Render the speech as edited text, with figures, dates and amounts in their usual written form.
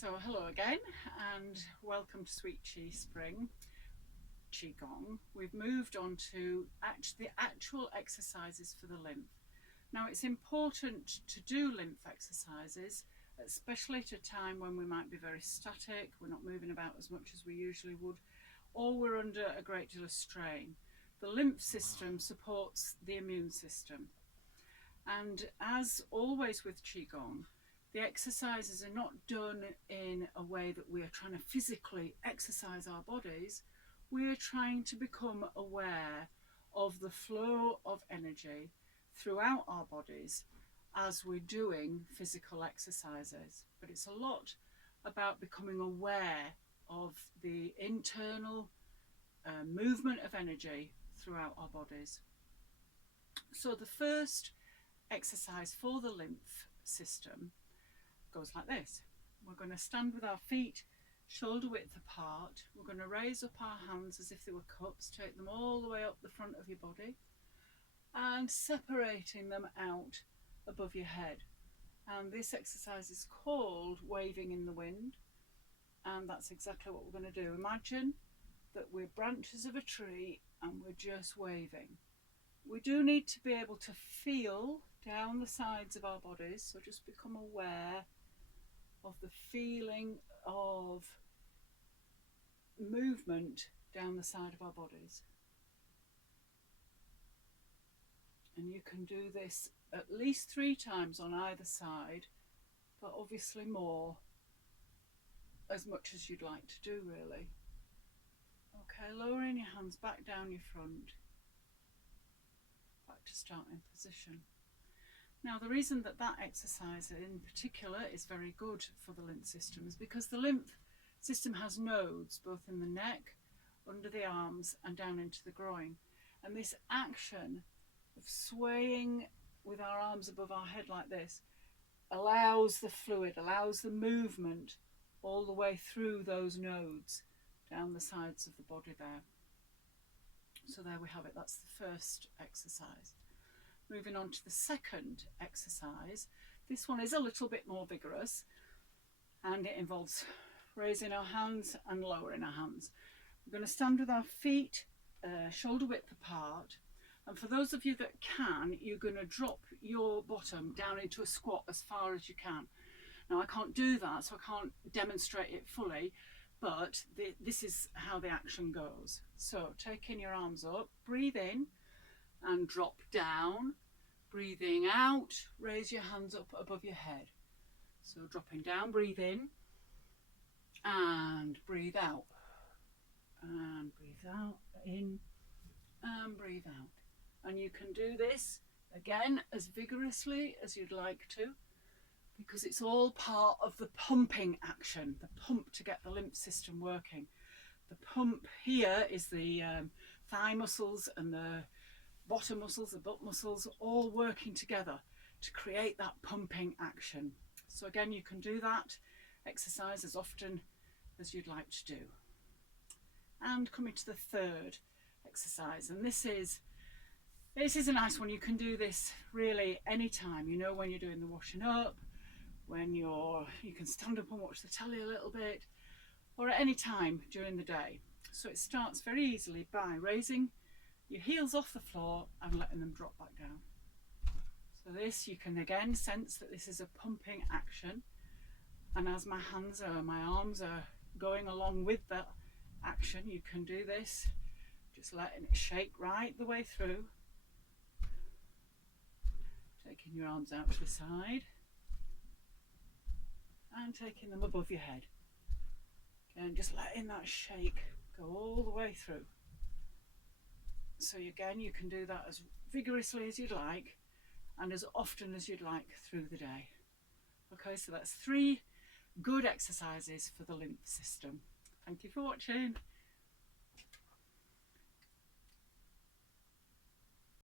So hello again and welcome to Sweet Chi Spring Qigong. We've moved on to the actual exercises for the lymph. Now it's important to do lymph exercises, especially at a time when we might be very static, we're not moving about as much as we usually would, or we're under a great deal of strain. The lymph system supports the immune system. And as always with Qigong, the exercises are not done in a way that we are trying to physically exercise our bodies. We are trying to become aware of the flow of energy throughout our bodies as we're doing physical exercises. But it's a lot about becoming aware of the internal movement of energy throughout our bodies. So the first exercise for the lymph system goes like this. We're going to stand with our feet shoulder width apart. We're going to raise up our hands as if they were cups, take them all the way up the front of your body and separating them out above your head. And this exercise is called waving in the wind, and that's exactly what we're going to do. Imagine that we're branches of a tree and we're just waving. We do need to be able to feel down the sides of our bodies, so just become aware of the feeling of movement down the side of our bodies. And you can do this at least 3 times on either side, but obviously more, as much as you'd like to do really. Okay, lowering your hands back down your front, back to starting position. Now the reason that exercise in particular is very good for the lymph system is because the lymph system has nodes both in the neck, under the arms and down into the groin. And this action of swaying with our arms above our head like this allows the fluid, allows the movement all the way through those nodes down the sides of the body there. So there we have it, that's the first exercise. Moving on to the second exercise. This one is a little bit more vigorous and it involves raising our hands and lowering our hands. We're going to stand with our feet shoulder width apart, and for those of you that can, you're going to drop your bottom down into a squat as far as you can. Now I can't do that, so I can't demonstrate it fully, but this is how the action goes. So taking your arms up, breathe in and drop down, breathing out, raise your hands up above your head. So dropping down, breathe in and breathe out, and breathe out, in and breathe out. And you can do this again as vigorously as you'd like to, because it's all part of the pumping action, the pump to get the lymph system working. The pump here is the thigh muscles and the bottom muscles, the butt muscles, all working together to create that pumping action. So again, you can do that exercise as often as you'd like to do. And coming to the third exercise, and this is a nice one. You can do this really anytime, you know, when you're doing the washing up, when you can stand up and watch the telly a little bit, or at any time during the day. So it starts very easily by raising your heels off the floor and letting them drop back down. So this, you can again sense that this is a pumping action, and as my arms are going along with that action, you can do this, just letting it shake right the way through, taking your arms out to the side and taking them above your head. Again, just letting that shake go all the way through. So again, you can do that as vigorously as you'd like and as often as you'd like through the day. Okay, so that's 3 good exercises for the lymph system. Thank you for watching.